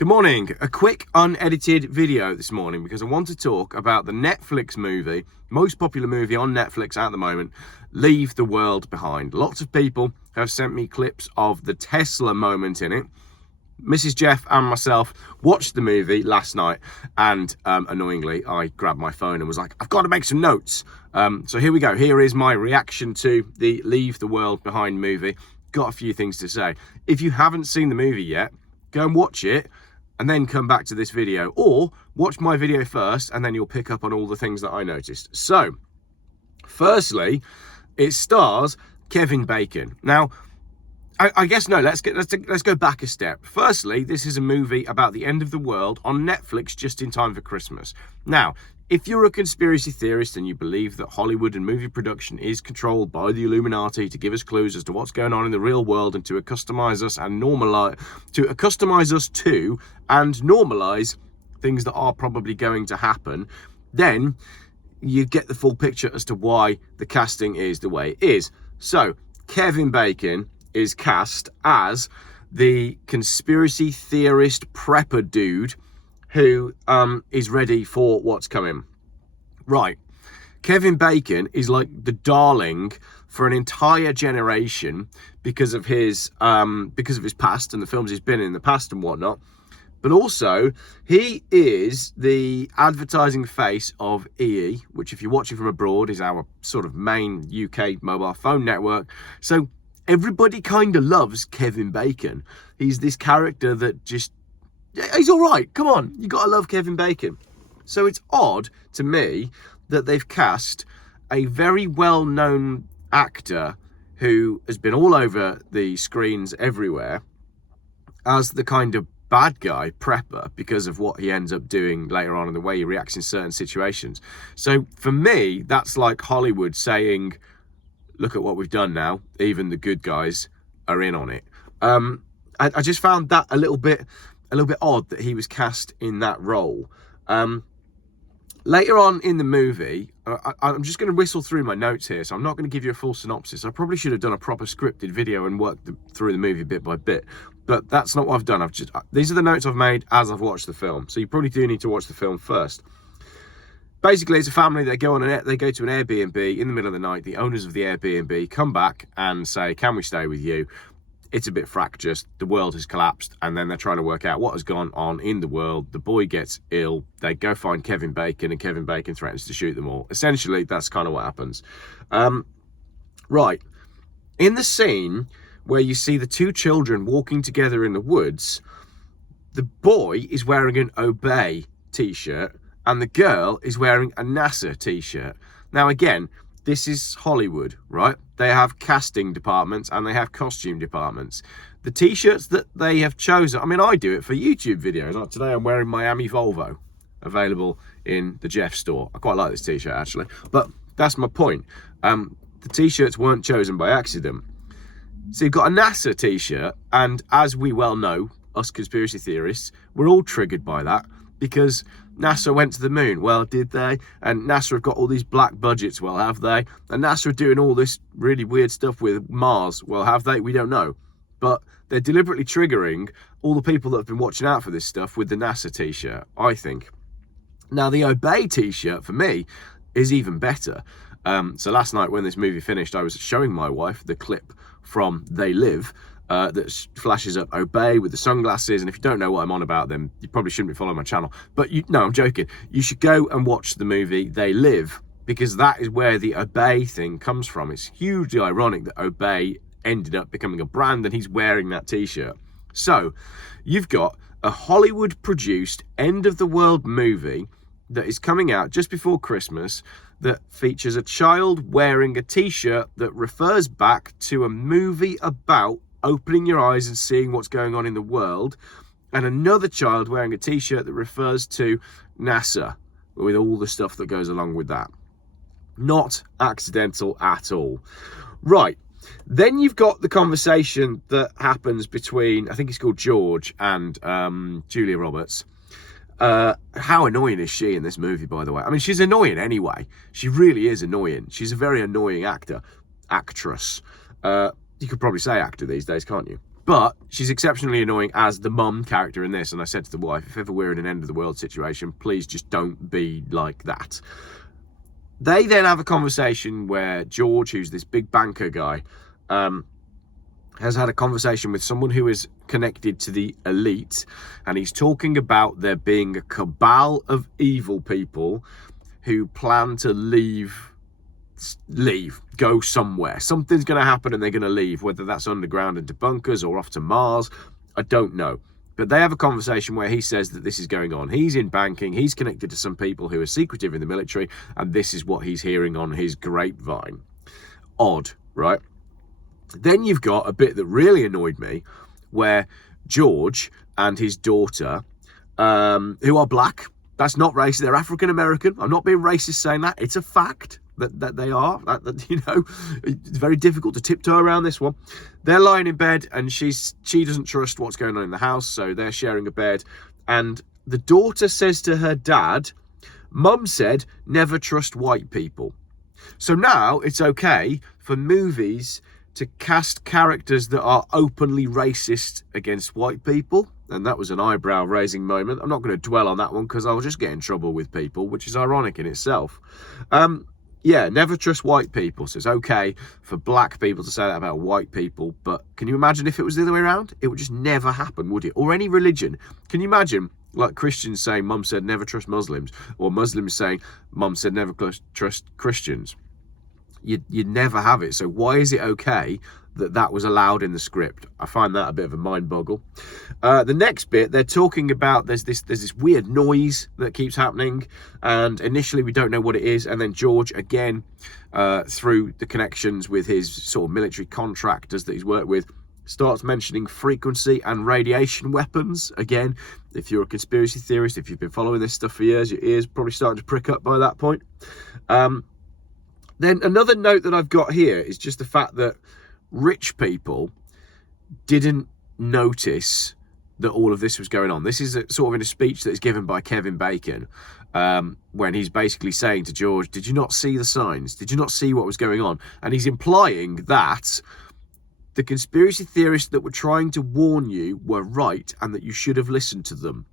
Good morning. A quick unedited video this morning because I want to talk about the Netflix movie, most popular movie on Netflix at the moment, Leave the World Behind. Lots of people have sent me clips of the Tesla moment in it. Mrs. Geoff and myself watched the movie last night and annoyingly I grabbed my phone and was like, I've got to make some notes. So here we go. Here is my reaction to the Leave the World Behind movie. Got a few things to say. If you haven't seen the movie yet, go and watch it and then come back to this video, or watch my video first and then you'll pick up on all the things that I noticed. So firstly, it stars Kevin Bacon. Now, I guess no, let's go back a step. Firstly, this is a movie about the end of the world on Netflix just in time for Christmas. Now, if you're a conspiracy theorist and you believe that Hollywood and movie production is controlled by the Illuminati to give us clues as to what's going on in the real world and to accustomize us and normalize things that are probably going to happen, then you get the full picture as to why the casting is the way it is. So, Kevin Bacon is cast as the conspiracy theorist prepper dude who is ready for what's coming. Right. Kevin Bacon is like the darling for an entire generation because of his past and the films he's been in the past and whatnot. But also, he is the advertising face of EE, which if you're watching from abroad is our sort of main UK mobile phone network. So everybody kind of loves Kevin Bacon. He's this character that just, he's all right. Come on, you got to love Kevin Bacon. So it's odd to me that they've cast a very well-known actor who has been all over the screens everywhere as the kind of bad guy prepper because of what he ends up doing later on and the way he reacts in certain situations. So for me, that's like Hollywood saying, look at what we've done now. Even the good guys are in on it. I just found that a little bit odd that he was cast in that role. Later on in the movie, I'm just going to whistle through my notes here, so I'm not going to give you a full synopsis. I probably should have done a proper scripted video and worked through the movie bit by bit, but that's not what I've done. These are the notes I've made as I've watched the film, so you probably do need to watch the film first. Basically, it's a family that they go to an Airbnb in the middle of the night. The owners of the Airbnb come back and say, can we stay with you? It's a bit fractious. The world has collapsed, and then they're trying to work out what has gone on in the world. The boy gets ill. They go find Kevin Bacon, and Kevin Bacon threatens to shoot them all. Essentially, that's kind of what happens. Right. In the scene where you see the two children walking together in the woods, the boy is wearing an Obey t-shirt, and the girl is wearing a NASA t-shirt. Now, again, this is Hollywood, right? They have casting departments and they have costume departments. The t-shirts that they have chosen, I mean, I do it for YouTube videos. Like today I'm wearing Miami Volvo, available in the Geoffs store. I quite like this t-shirt actually, but that's my point. The t-shirts weren't chosen by accident. So you've got a NASA t-shirt, and as we well know, us conspiracy theorists, we're all triggered by that because NASA went to the moon. Well, did they? And NASA have got all these black budgets. Well, have they? And NASA are doing all this really weird stuff with Mars. Well, have they? We don't know. But they're deliberately triggering all the people that have been watching out for this stuff with the NASA t-shirt, I think. Now, the Obey t-shirt, for me, is even better. So last night when this movie finished, I was showing my wife the clip from They Live, that flashes up Obey with the sunglasses, and if you don't know what I'm on about, then you probably shouldn't be following my channel. But no, I'm joking. You should go and watch the movie They Live, because that is where the Obey thing comes from. It's hugely ironic that Obey ended up becoming a brand and he's wearing that t-shirt. So you've got a Hollywood-produced end-of-the-world movie that is coming out just before Christmas that features a child wearing a t-shirt that refers back to a movie about opening your eyes and seeing what's going on in the world, and another child wearing a t-shirt that refers to NASA with all the stuff that goes along with that. Not accidental at all. Right. Then you've got the conversation that happens between, I think it's called George, and Julia Roberts. How annoying is she in this movie, by the way? I mean, she's annoying anyway. She really is annoying. She's a very annoying actress. You could probably say actor these days, can't you? But she's exceptionally annoying as the mum character in this. And I said to the wife, if ever we're in an end of the world situation, please just don't be like that. They then have a conversation where George, who's this big banker guy, has had a conversation with someone who is connected to the elite. And he's talking about there being a cabal of evil people who plan to go somewhere. Something's going to happen and they're going to leave, whether that's underground into bunkers or off to Mars, I don't know. But they have a conversation where he says that this is going on. He's in banking, he's connected to some people who are secretive in the military, and this is what he's hearing on his grapevine. Odd, right? Then you've got a bit that really annoyed me, where George and his daughter, who are black, that's not racist, they're African American. I'm not being racist saying that, it's a fact. That they are, that you know, it's very difficult to tiptoe around this one. They're lying in bed and she doesn't trust what's going on in the house, so they're sharing a bed. And the daughter says to her dad, Mum said, never trust white people. So now it's okay for movies to cast characters that are openly racist against white people. And that was an eyebrow-raising moment. I'm not going to dwell on that one because I'll just get in trouble with people, which is ironic in itself. Yeah, never trust white people. So it's okay for black people to say that about white people. But can you imagine if it was the other way around? It would just never happen, would it? Or any religion. Can you imagine, like, Christians saying, Mum said never trust Muslims? Or Muslims saying, Mum said never trust Christians? You'd never have it. So why is it okay that was allowed in the script? I find that a bit of a mind boggle. The next bit, they're talking about there's this weird noise that keeps happening, and initially we don't know what it is, and then George, again, through the connections with his sort of military contractors that he's worked with, starts mentioning frequency and radiation weapons. Again, if you're a conspiracy theorist, if you've been following this stuff for years, your ears probably starting to prick up by that point. Then another note that I've got here is just the fact that rich people didn't notice that all of this was going on. This is sort of in a speech that is given by Kevin Bacon, when he's basically saying to George, did you not see the signs? Did you not see what was going on? And he's implying that the conspiracy theorists that were trying to warn you were right and that you should have listened to them.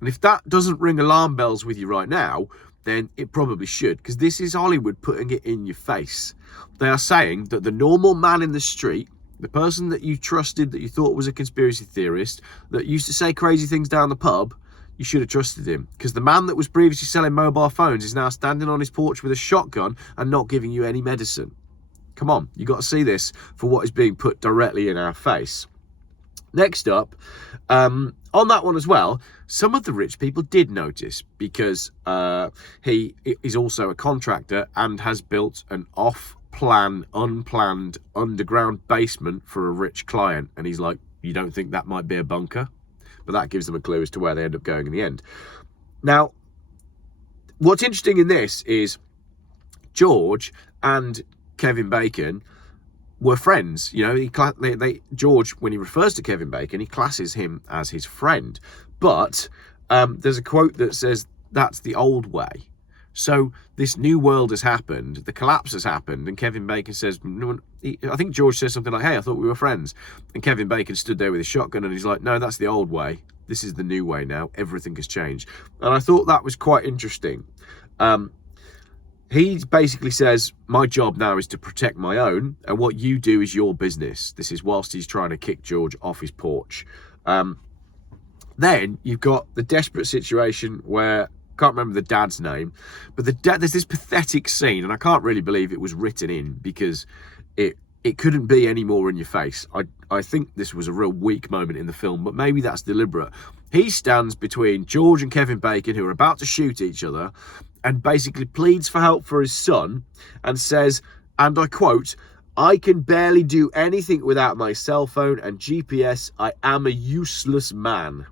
And if that doesn't ring alarm bells with you right now, then it probably should, because this is Hollywood putting it in your face. They are saying that the normal man in the street, the person that you trusted, that you thought was a conspiracy theorist, that used to say crazy things down the pub, you should have trusted him. Because the man that was previously selling mobile phones is now standing on his porch with a shotgun and not giving you any medicine. Come on, you got to see this for what is being put directly in our face. Next up, on that one as well, some of the rich people did notice, because he is also a contractor and has built an off-plan, unplanned underground basement for a rich client. And he's like, you don't think that might be a bunker? But that gives them a clue as to where they end up going in the end. Now, what's interesting in this is George and Kevin Bacon were friends. You know, George, when he refers to Kevin Bacon, he classes him as his friend. But there's a quote that says, that's the old way. So this new world has happened, the collapse has happened, and Kevin Bacon says, I think George says something like, hey, I thought we were friends. And Kevin Bacon stood there with his shotgun and he's like, no, that's the old way. This is the new way now. Everything has changed. And I thought that was quite interesting. He basically says, my job now is to protect my own, and what you do is your business. This is whilst he's trying to kick George off his porch. Then you've got the desperate situation where, I can't remember the dad's name, but there's this pathetic scene, and I can't really believe it was written in, because it couldn't be any more in your face. I think this was a real weak moment in the film, but maybe that's deliberate. He stands between George and Kevin Bacon, who are about to shoot each other, and basically pleads for help for his son and says, and I quote, I can barely do anything without my cell phone and GPS. I am a useless man.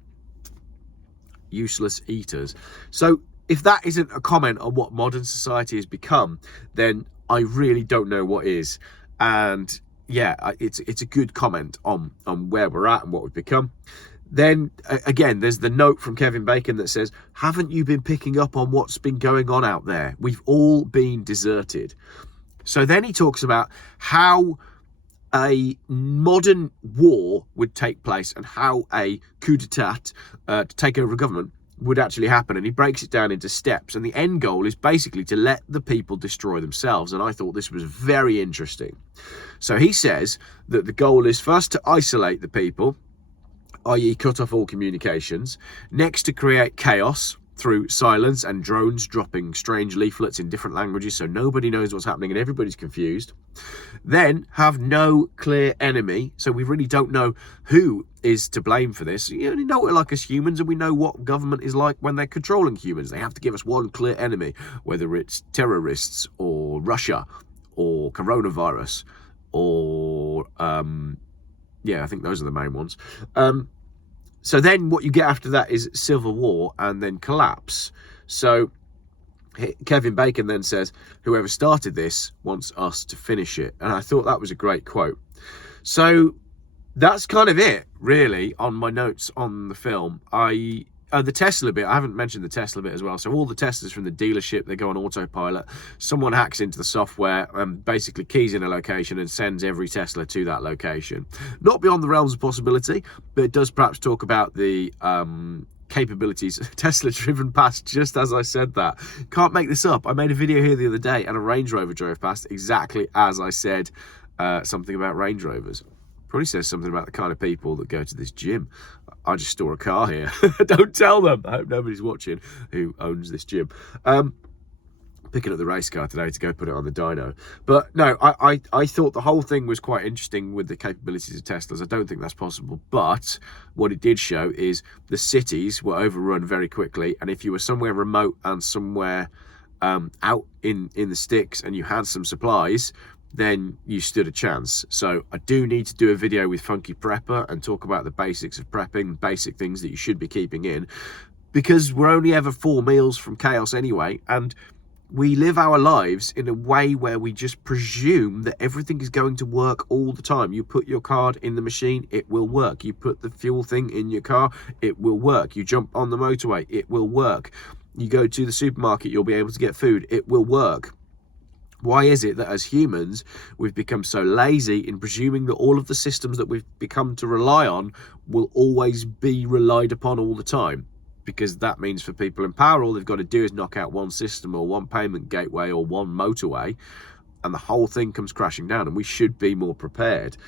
Useless eaters. So if that isn't a comment on what modern society has become, then I really don't know what is. And yeah, it's a good comment on where we're at and what we've become. Then again, there's the note from Kevin Bacon that says, haven't you been picking up on what's been going on out there? We've all been deserted. So then he talks about how a modern war would take place and how a coup d'etat to take over a government would actually happen. And he breaks it down into steps. And the end goal is basically to let the people destroy themselves. And I thought this was very interesting. So he says that the goal is first to isolate the people, i.e. cut off all communications. Next, to create chaos through silence and drones dropping strange leaflets in different languages so nobody knows what's happening and everybody's confused. Then have no clear enemy, so we really don't know who is to blame for this. You only know what we're like as humans, and we know what government is like when they're controlling humans. They have to give us one clear enemy, whether it's terrorists or Russia or coronavirus or yeah, I think those are the main ones. So then what you get after that is civil war and then collapse. So Kevin Bacon then says, whoever started this wants us to finish it. And I thought that was a great quote. So that's kind of it, really, on my notes on the film. The Tesla bit, I haven't mentioned the Tesla bit as well. So all the Teslas from the dealership, they go on autopilot. Someone hacks into the software and basically keys in a location and sends every Tesla to that location. Not beyond the realms of possibility, but it does perhaps talk about the capabilities Tesla driven past just as I said that. Can't make this up. I made a video here the other day and a Range Rover drove past exactly as I said something about Range Rovers. Probably says something about the kind of people that go to this gym. I just store a car here. Don't tell them. I hope nobody's watching who owns this gym. Picking up the race car today to go put it on the dyno. But no, I thought the whole thing was quite interesting with the capabilities of Teslas. I don't think that's possible. But what it did show is the cities were overrun very quickly. And if you were somewhere remote and somewhere out in the sticks and you had some supplies, then you stood a chance. So I do need to do a video with Funky Prepper and talk about the basics of prepping, basic things that you should be keeping in, because we're only ever 4 meals from chaos anyway, and we live our lives in a way where we just presume that everything is going to work all the time. You put your card in the machine, it will work. You put the fuel thing in your car, it will work. You jump on the motorway, it will work. You go to the supermarket, you'll be able to get food, it will work. Why is it that as humans, we've become so lazy in presuming that all of the systems that we've become to rely on will always be relied upon all the time? Because that means for people in power, all they've got to do is knock out one system or one payment gateway or one motorway, and the whole thing comes crashing down, and we should be more prepared.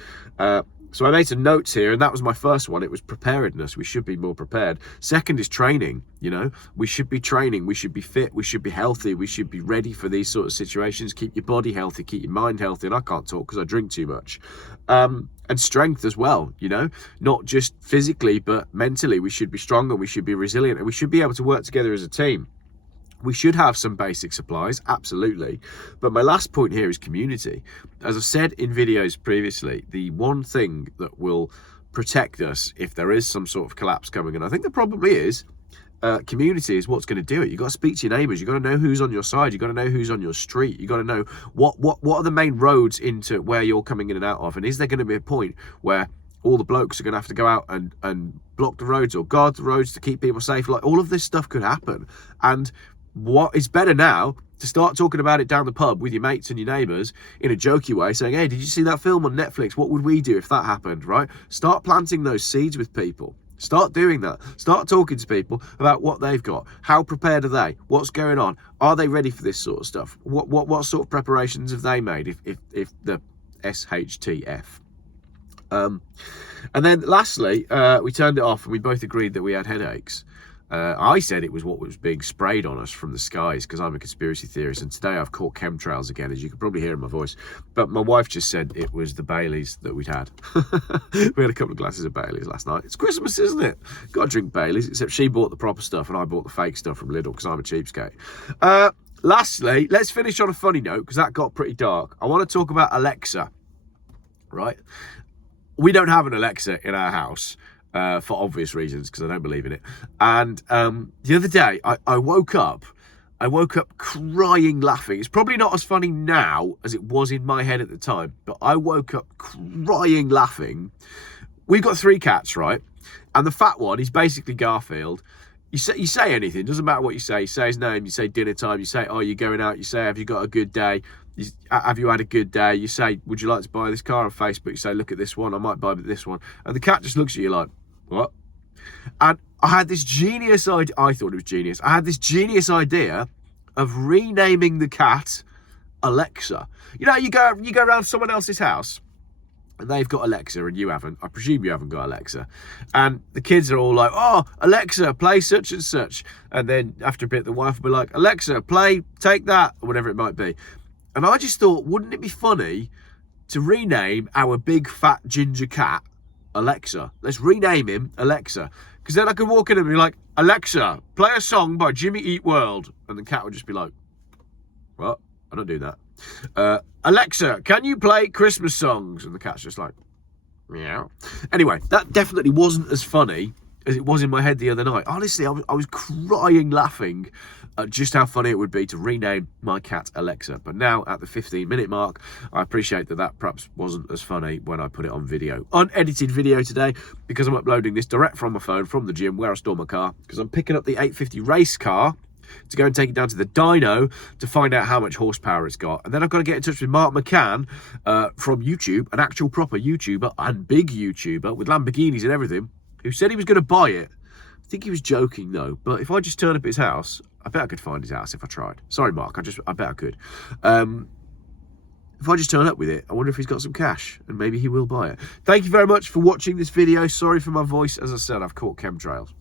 So I made some notes here, and that was my first one. It was preparedness. We should be more prepared. Second is training. You know, we should be training. We should be fit. We should be healthy. We should be ready for these sort of situations. Keep your body healthy. Keep your mind healthy. And I can't talk because I drink too much. And strength as well, you know, not just physically, but mentally. We should be stronger. We should be resilient. And we should be able to work together as a team. We should have some basic supplies, absolutely. But my last point here is community. As I've said in videos previously, the one thing that will protect us if there is some sort of collapse coming, and I think there probably is, community is what's going to do it. You've got to speak to your neighbours. You've got to know who's on your side. You've got to know who's on your street. You've got to know what are the main roads into where you're coming in and out of. And is there going to be a point where all the blokes are going to have to go out and block the roads or guard the roads to keep people safe? Like, all of this stuff could happen. And what is better now to start talking about it down the pub with your mates and your neighbours in a jokey way, saying, hey, did you see that film on Netflix? What would we do if that happened, right? Start planting those seeds with people. Start doing that. Start talking to people about what they've got. How prepared are they? What's going on? Are they ready for this sort of stuff? What sort of preparations have they made if the SHTF? And then lastly, we turned it off and we both agreed that we had headaches. I said it was what was being sprayed on us from the skies because I'm a conspiracy theorist, and today I've caught chemtrails again, as you can probably hear in my voice. But my wife just said it was the Baileys that we'd had. We had a couple of glasses of Baileys last night. It's Christmas, isn't it? Got to drink Baileys, except she bought the proper stuff and I bought the fake stuff from Lidl because I'm a cheapskate. Lastly, let's finish on a funny note because that got pretty dark. I want to talk about Alexa, right? We don't have an Alexa in our house. For obvious reasons, because I don't believe in it. And the other day, I woke up crying, laughing. It's probably not as funny now as it was in my head at the time, but I woke up crying, laughing. We've got 3 cats, right? And the fat one is basically Garfield. You say anything, doesn't matter what you say. You say his name, you say dinner time, you say, oh, you're going out, you say, have you got a good day? Have you had a good day? You say, would you like to buy this car? On Facebook, you say, look at this one. I might buy this one. And the cat just looks at you like, what? And I had this genius idea. I thought it was genius. I had this genius idea of renaming the cat Alexa. You know, you go around someone else's house and they've got Alexa and you haven't. I presume you haven't got Alexa. And the kids are all like, oh, Alexa, play such and such. And then after a bit, the wife will be like, Alexa, play, take that, or whatever it might be. And I just thought, wouldn't it be funny to rename our big fat ginger cat Alexa? Let's rename him Alexa. Because then I could walk in and be like, Alexa, play a song by Jimmy Eat World. And the cat would just be like, what? I don't do that. Alexa, can you play Christmas songs? And the cat's just like, meow. Anyway, that definitely wasn't as funny as it was in my head the other night. Honestly, I was crying laughing at just how funny it would be to rename my cat Alexa. But now at the 15-minute mark, I appreciate that perhaps wasn't as funny when I put it on video. Unedited video today, because I'm uploading this direct from my phone from the gym where I store my car, because I'm picking up the 850 race car to go and take it down to the dyno to find out how much horsepower it's got. And then I've got to get in touch with Mark McCann from YouTube, an actual proper YouTuber and big YouTuber with Lamborghinis and everything, who said he was going to buy it. I think he was joking though, but if I just turn up at his house, I bet I could find his house if I tried. Sorry, Mark, I bet I could. If I just turn up with it, I wonder if he's got some cash and maybe he will buy it. Thank you very much for watching this video. Sorry for my voice. As I said, I've caught chemtrails.